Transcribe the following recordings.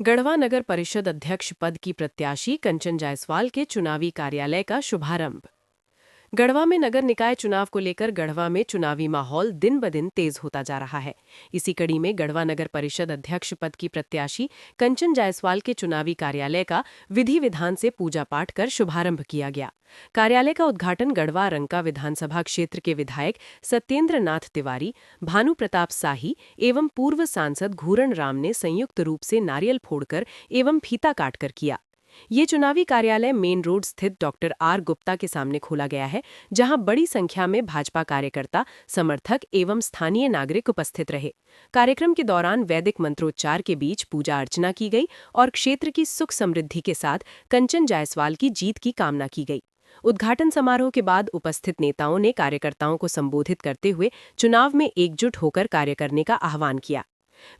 गढ़वा नगर परिषद अध्यक्ष पद की प्रत्याशी कंचन जायसवाल के चुनावी कार्यालय का शुभारंभ। गढ़वा में नगर निकाय चुनाव को लेकर गढ़वा में चुनावी माहौल दिन ब दिन तेज होता जा रहा है। इसी कड़ी में गढ़वा नगर परिषद अध्यक्ष पद की प्रत्याशी कंचन जायसवाल के चुनावी कार्यालय का विधि विधान से पूजा पाठ कर शुभारंभ किया गया। कार्यालय का उद्घाटन गढ़वा रंका विधानसभा क्षेत्र के विधायक सत्येंद्र नाथ तिवारी, भानु प्रताप शाही एवं पूर्व सांसद घूरण राम ने संयुक्त रूप से नारियल फोड़कर एवं फीता काटकर किया। ये चुनावी कार्यालय मेन रोड स्थित डॉक्टर आर गुप्ता के सामने खोला गया है, जहां बड़ी संख्या में भाजपा कार्यकर्ता, समर्थक एवं स्थानीय नागरिक उपस्थित रहे। कार्यक्रम के दौरान वैदिक मंत्रोच्चार के बीच पूजा अर्चना की गई और क्षेत्र की सुख समृद्धि के साथ कंचन जायसवाल की जीत की कामना की गई। उद्घाटन समारोह के बाद उपस्थित नेताओं ने कार्यकर्ताओं को संबोधित करते हुए चुनाव में एकजुट होकर कार्य करने का आह्वान किया।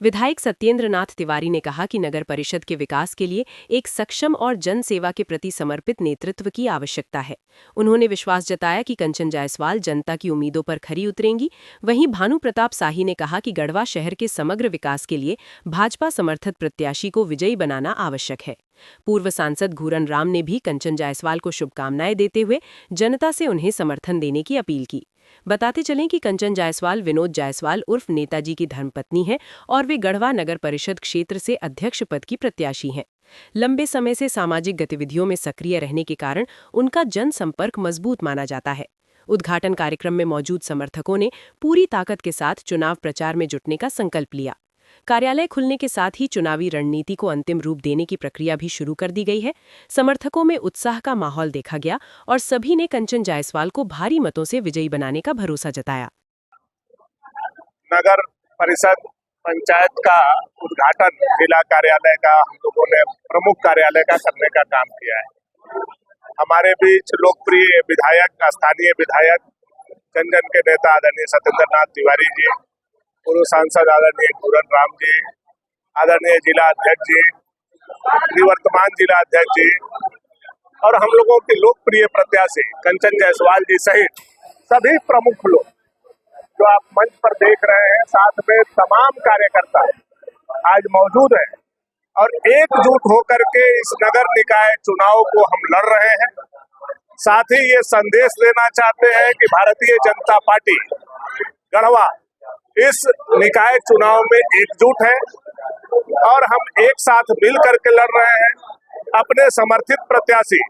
विधायक सत्येंद्र नाथ तिवारी ने कहा कि नगर परिषद के विकास के लिए एक सक्षम और जन सेवा के प्रति समर्पित नेतृत्व की आवश्यकता है। उन्होंने विश्वास जताया कि कंचन जायसवाल जनता की उम्मीदों पर खरी उतरेंगी। वहीं भानु प्रताप शाही ने कहा कि गढ़वा शहर के समग्र विकास के लिए भाजपा समर्थित प्रत्याशी को विजयी बनाना आवश्यक है। पूर्व सांसद घूरण राम ने भी कंचन जायसवाल को शुभकामनाएं देते हुए जनता से उन्हें समर्थन देने की अपील की। बताते चलें कि कंचन जायसवाल विनोद जायसवाल उर्फ नेताजी की धर्मपत्नी हैं और वे गढ़वा नगर परिषद क्षेत्र से अध्यक्ष पद की प्रत्याशी हैं। लंबे समय से सामाजिक गतिविधियों में सक्रिय रहने के कारण उनका जनसंपर्क मजबूत माना जाता है। उद्घाटन कार्यक्रम में मौजूद समर्थकों ने पूरी ताकत के साथ चुनाव प्रचार में जुटने का संकल्प लिया। कार्यालय खुलने के साथ ही चुनावी रणनीति को अंतिम रूप देने की प्रक्रिया भी शुरू कर दी गई है। समर्थकों में उत्साह का माहौल देखा गया और सभी ने कंचन जायसवाल को भारी मतों से विजयी बनाने का भरोसा जताया। नगर परिषद पंचायत का उद्घाटन जिला कार्यालय का हम लोगों ने प्रमुख कार्यालय का करने का काम किया है। हमारे बीच लोकप्रिय विधायक, स्थानीय विधायक, जनजन के नेता आदरणीय सत्येंद्र नाथ तिवारी जी, पूर्व सांसद आदरणीय घूरण राम जी, आदरणीय जिला अध्यक्ष जी, निवर्तमान जिला अध्यक्ष जी और हम लोगों के लोकप्रिय प्रत्याशी कंचन जायसवाल जी सहित सभी प्रमुख लोग जो आप मंच पर देख रहे हैं, साथ में तमाम कार्यकर्ता आज मौजूद हैं और एकजुट होकर के इस नगर निकाय चुनाव को हम लड़ रहे हैं। साथ ही ये संदेश देना चाहते हैं कि भारतीय जनता पार्टी गढ़वा इस निकाय चुनाव में एकजुट है और हम एक साथ मिल करके लड़ रहे हैं। अपने समर्थित प्रत्याशी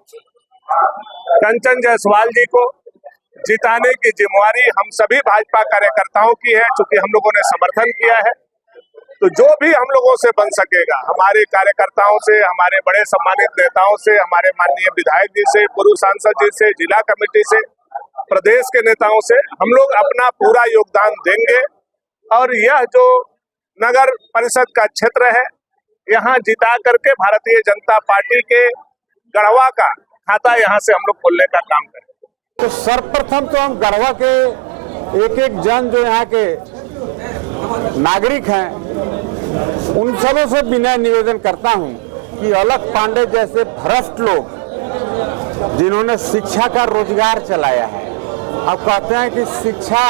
कंचन जायसवाल जी को जिताने की जिम्मेवारी हम सभी भाजपा कार्यकर्ताओं की है। चूंकि हम लोगों ने समर्थन किया है तो जो भी हम लोगों से बन सकेगा, हमारे कार्यकर्ताओं से, हमारे बड़े सम्मानित नेताओं से, हमारे माननीय विधायक जी से, पूर्व सांसद जी से, जिला कमेटी से, प्रदेश के नेताओं से हम लोग अपना पूरा योगदान देंगे और यह जो नगर परिषद का क्षेत्र है, यहाँ जिता करके भारतीय जनता पार्टी के गढ़वा का खाता यहाँ से हम लोग खोलने का काम करें। तो सर्वप्रथम तो हम गढ़वा के एक एक जन जो यहाँ के नागरिक हैं, उन सबों से विनय निवेदन करता हूँ कि अलख पांडे जैसे भ्रष्ट लोग जिन्होंने शिक्षा का रोजगार चलाया है, अब कहते हैं कि शिक्षा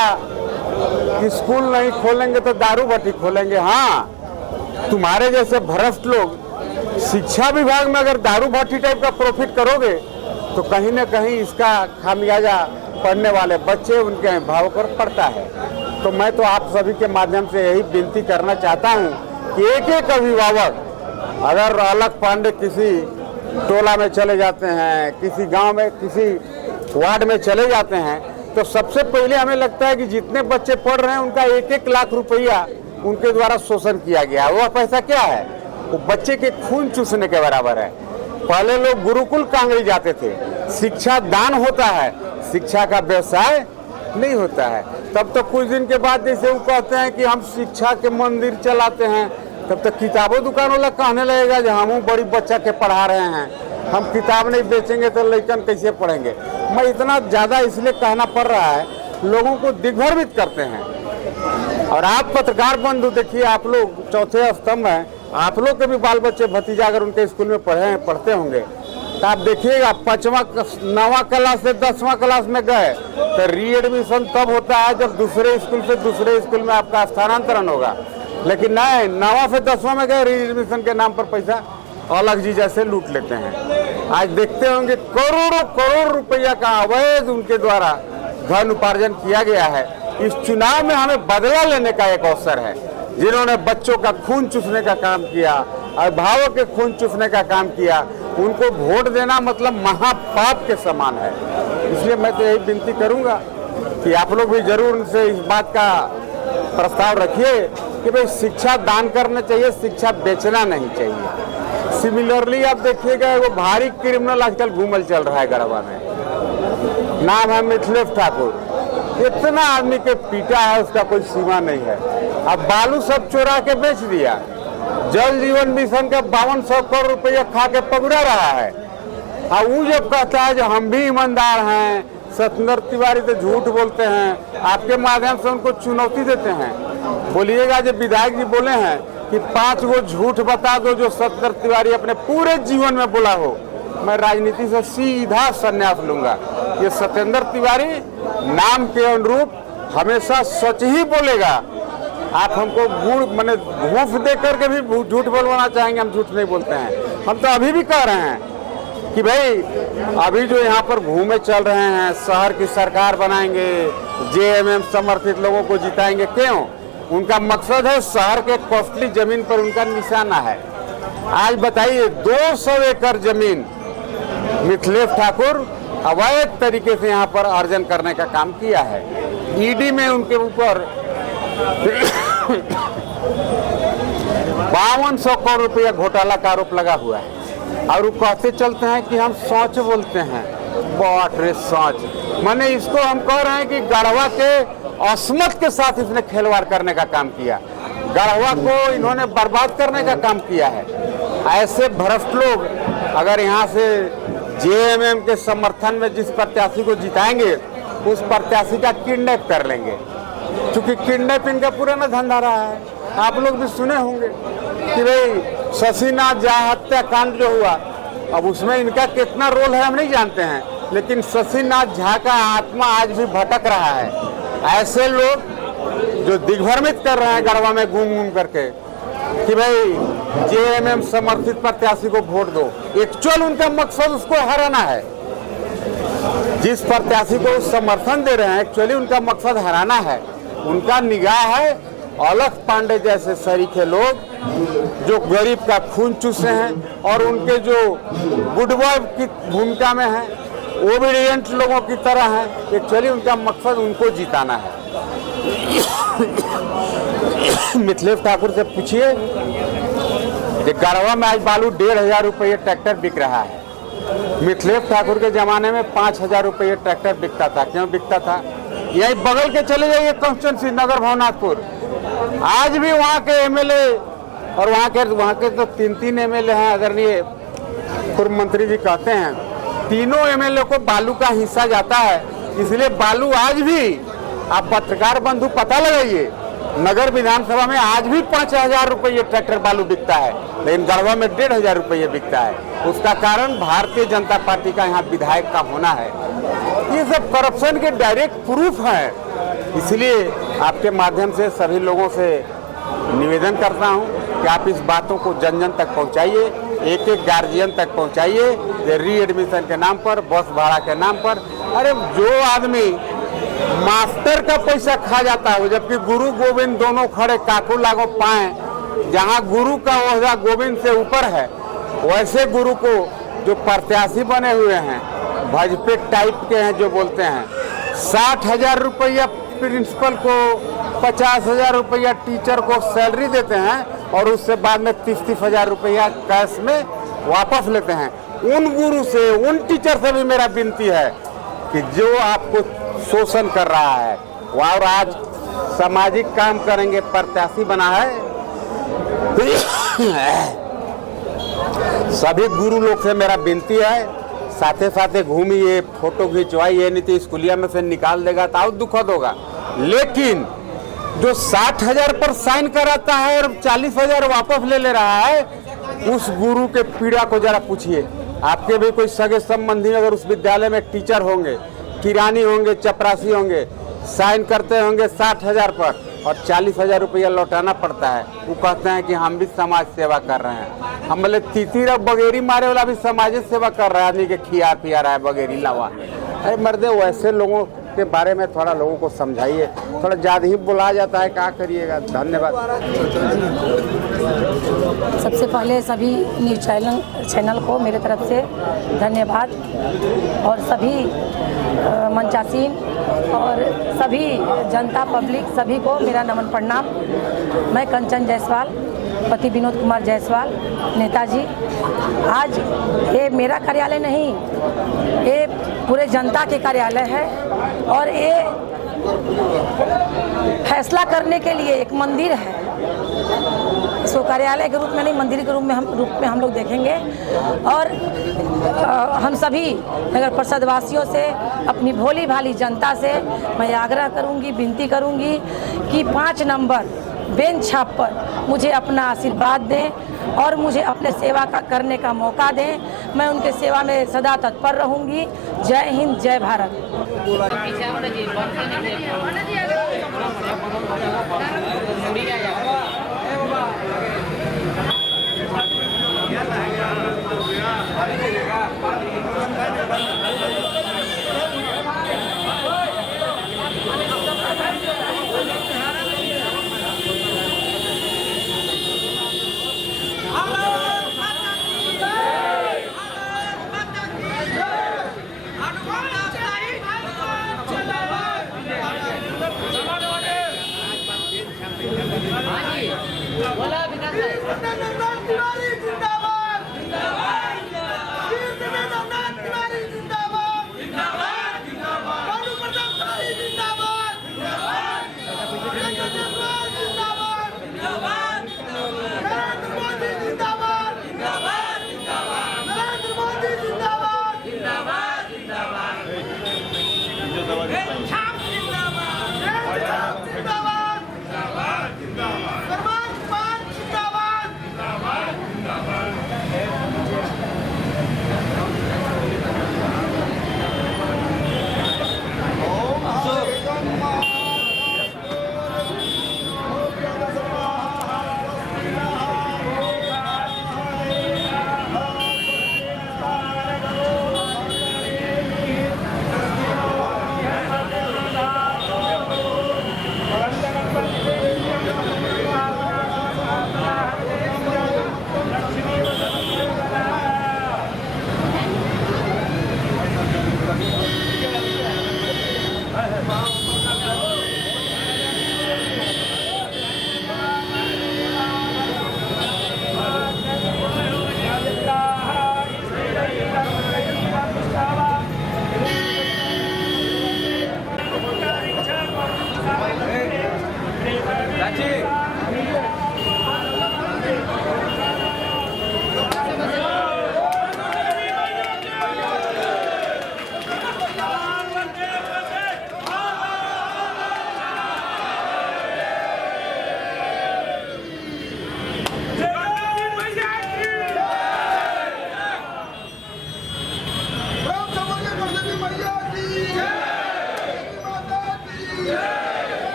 स्कूल नहीं खोलेंगे तो दारू भट्टी खोलेंगे। हाँ, तुम्हारे जैसे भ्रष्ट लोग शिक्षा विभाग में अगर दारू भट्टी टाइप का प्रॉफिट करोगे तो कहीं न कहीं इसका खामियाजा पढ़ने वाले बच्चे, उनके अभिभावक पर पड़ता है। तो मैं तो आप सभी के माध्यम से यही विनती करना चाहता हूं कि एक एक अभिभावक अगर अलख पांडे किसी टोला में चले जाते हैं, किसी गांव में, किसी वार्ड में चले जाते हैं, तो सबसे पहले हमें लगता है कि जितने बच्चे पढ़ रहे हैं उनका 1-1 लाख रुपया उनके द्वारा शोषण किया गया। वह पैसा क्या है? वो बच्चे के खून चूसने के बराबर है। पहले लोग गुरुकुल कांगड़ी जाते थे। शिक्षा दान होता है, शिक्षा का व्यवसाय नहीं होता है। तब तो कुछ दिन के बाद जैसे वो कहते हैं कि हम शिक्षा के मंदिर चलाते हैं, तब तक किताबों दुकान वाला कहने लगेगा कि हम बड़ी बच्चा के पढ़ा रहे हैं, हम किताब नहीं बेचेंगे तो लड़कन कैसे पढ़ेंगे। मैं इतना ज़्यादा इसलिए कहना पड़ रहा है, लोगों को दिग्भ्रमित करते हैं। और आप पत्रकार बंधु देखिए, आप लोग चौथे स्तंभ हैं, आप लोग के भी बाल बच्चे भतीजा अगर उनके स्कूल में पढ़ते होंगे तो आप देखिएगा 9वां क्लास से 10वां क्लास में गए तो री एडमिशन तब होता है जब दूसरे स्कूल से दूसरे स्कूल में आपका स्थानांतरण होगा। लेकिन नहीं, 9वां से 10वां में गए रिजर्वेशन के नाम पर पैसा अलग जी जैसे लूट लेते हैं। आज देखते होंगे करोड़ों करोड़ रुपया का अवैध उनके द्वारा धन उपार्जन किया गया है। इस चुनाव में हमें बदला लेने का एक अवसर है। जिन्होंने बच्चों का खून चूसने का काम किया, अभिभावक के खून चूसने का काम किया, उनको वोट देना मतलब महापाप के समान है। इसलिए मैं तो यही विनती करूंगा कि आप लोग भी जरूर उनसे इस बात का प्रस्ताव रखिए कि भाई शिक्षा दान करना चाहिए, शिक्षा बेचना नहीं चाहिए। सिमिलरली आप देखिएगा वो भारी क्रिमिनल आजकल घूमल चल रहा है गढ़वा में, नाम है मिथिलेश ठाकुर। इतना आदमी के पीटा है, उसका कोई सीमा नहीं है। अब बालू सब चोरा के बेच दिया। जल जीवन मिशन का 5200 करोड़ रुपया खा के पगड़ा रहा है। और वो जब कहता है जो हम भी ईमानदार हैं, सत्येंद्र तिवारी तो झूठ बोलते हैं, आपके माध्यम से उनको चुनौती देते हैं। बोलिएगा जो विधायक जी बोले हैं कि 5 गो झूठ बता दो जो सत्येंद्र तिवारी अपने पूरे जीवन में बोला हो, मैं राजनीति से सीधा संन्यास लूंगा। ये सत्येंद्र तिवारी नाम के अनुरूप हमेशा सच ही बोलेगा। आप हमको गुड़ मैंने घूस दे करके भी झूठ बोलवाना चाहेंगे, हम झूठ नहीं बोलते हैं। हम तो अभी भी कह रहे हैं कि भाई अभी जो यहाँ पर घूमे चल रहे हैं, शहर की सरकार बनाएंगे, जेएमएम समर्थित लोगों को जिताएंगे, क्यों? उनका मकसद है शहर के कॉस्टली जमीन पर उनका निशाना है। आज बताइए 200 एकड़ जमीन मिथिलेश ठाकुर अवैध तरीके से यहाँ पर अर्जन करने का काम किया है। ईडी में उनके ऊपर 5200 करोड़ रुपया घोटाला का आरोप लगा हुआ है। और वो कहते चलते हैं कि हम सच बोलते हैं। बाट रे सच, माने इसको हम कह रहे हैं कि गढ़वा के अस्मत के साथ इसने खिलवाड़ करने का काम किया। गढ़वा को इन्होंने बर्बाद करने का काम किया है। ऐसे भ्रष्ट लोग अगर यहाँ से जेएमएम के समर्थन में जिस प्रत्याशी को जिताएंगे, उस प्रत्याशी का किडनैप कर लेंगे। क्योंकि किडनैप इनका पुराना धंधा रहा है। आप लोग भी सुने होंगे कि भाई शशिनाथ झा हत्याकांड जो हुआ, अब उसमें इनका कितना रोल है हम नहीं जानते हैं, लेकिन शशिनाथ झा का आत्मा आज भी भटक रहा है। ऐसे लोग जो दिग्भ्रमित कर रहे हैं गढ़वा में घूम घूम करके कि भाई जेएमएम समर्थित प्रत्याशी को वोट दो, एक्चुअल उनका मकसद उसको हराना है। जिस प्रत्याशी को समर्थन दे रहे हैं एक्चुअली उनका मकसद हराना है। उनका निगाह है अलख पांडे जैसे सरीखे लोग जो गरीब का खून चूसे हैं और उनके जो गुड बॉय की भूमिका में हैं, ओबीडियंट लोगों की तरह हैं। एक्चुअली उनका मकसद उनको जिताना है। मिथिलेश ठाकुर से पूछिए कि गढ़वा में आज बालू 1500 रुपये ट्रैक्टर बिक रहा है। मिथिलेश ठाकुर के जमाने में 5000 रुपये ट्रैक्टर बिकता था। क्यों बिकता था? यही बगल के चले जाइए कॉन्स्टिट्यूंसी नगर भवनाथपुर, आज भी वहाँ के एमएलए और वहाँ के तो 3 एमएलए हैं। आदरणीय पूर्व मंत्री जी कहते हैं तीनों एमएलए को बालू का हिस्सा जाता है, इसलिए बालू आज भी, आप पत्रकार बंधु पता लगाइए, नगर विधानसभा में आज भी 5000 रुपये ट्रैक्टर बालू बिकता है, लेकिन गढ़वा में 1500 रुपये बिकता है। उसका कारण भारतीय जनता पार्टी का यहाँ विधायक का होना है। ये सब करप्शन के डायरेक्ट प्रूफ है। इसलिए आपके माध्यम से सभी लोगों से निवेदन करता हूँ कि आप इस बातों को जन जन तक पहुँचाइए, एक एक गार्जियन तक पहुँचाइए। रीएडमिशन के नाम पर, बस भाड़ा के नाम पर, अरे जो आदमी मास्टर का पैसा खा जाता है, जबकि गुरु गोविंद दोनों खड़े काकू लागो पाए, जहाँ गुरु का ओहदा गोविंद से ऊपर है, वैसे गुरु को जो प्रत्याशी बने हुए हैं भजपेट टाइप के हैं, जो बोलते हैं 60,000 रुपया प्रिंसिपल को, 50,000 रुपया टीचर को सैलरी देते हैं और उससे बाद में 30,000 रुपया कैश में वापस लेते हैं। उन गुरु से, उन टीचर से भी मेरा विनती है कि जो आपको शोषण कर रहा है और आज सामाजिक काम करेंगे प्रत्याशी बना है, सभी गुरु लोग से मेरा विनती है, साथे साथे घूमिए, फोटो खिंचवाइए, नहीं तो स्कूलिया में से निकाल देगा तो और दुखद होगा। लेकिन जो 60,000 पर साइन कराता है और 40,000 वापस ले रहा है, उस गुरु के पीड़ा को जरा पूछिए। आपके भी कोई सगे संबंधी अगर उस विद्यालय में टीचर होंगे, किरानी होंगे, चपरासी होंगे, साइन करते होंगे 60,000 पर और 40,000 रुपया लौटाना पड़ता है। वो कहते हैं कि हम भी समाज सेवा कर रहे हैं। हम बोले तीतीर बगेरी मारे वाला भी समाज सेवा कर रहा है, आदमी के खिया पिया रहा है बगेरी लावा। अरे मर्दे, वैसे लोगों के बारे में थोड़ा लोगों को समझाइए। थोड़ा ज़्यादा ही बुला जाता है, क्या करिएगा। धन्यवाद। सबसे पहले सभी न्यूज़ चैनल को मेरे तरफ से धन्यवाद, और सभी मंचासीन और सभी जनता पब्लिक सभी को मेरा नमन प्रणाम। मैं कंचन जायसवाल, पति विनोद कुमार जायसवाल, नेताजी। आज ये मेरा कार्यालय नहीं, ये पूरे जनता के कार्यालय है, और ये फैसला करने के लिए एक मंदिर है। इसको कार्यालय के रूप में नहीं, मंदिर के रूप में हम लोग देखेंगे। और हम सभी नगर परिषद वासियों से, अपनी भोली भाली जनता से मैं आग्रह करूंगी, विनती करूंगी कि 5 नंबर बेंच छाप पर मुझे अपना आशीर्वाद दें और मुझे अपने सेवा करने का मौका दें। मैं उनके सेवा में सदा तत्पर रहूंगी। जय हिंद, जय भारत।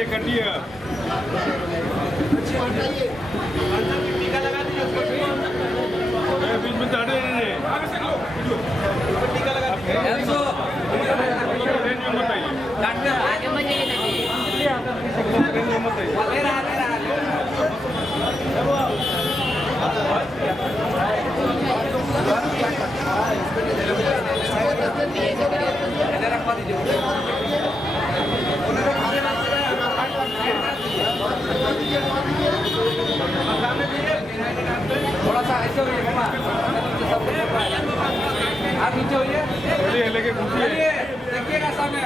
कटिए टीका लगा दीजिए उसको बीच में टीका लगा थोड़ा सा ऐसे होइए मामा, आप नीचे होइए, लेके घूमिए, देखिएगा सामने।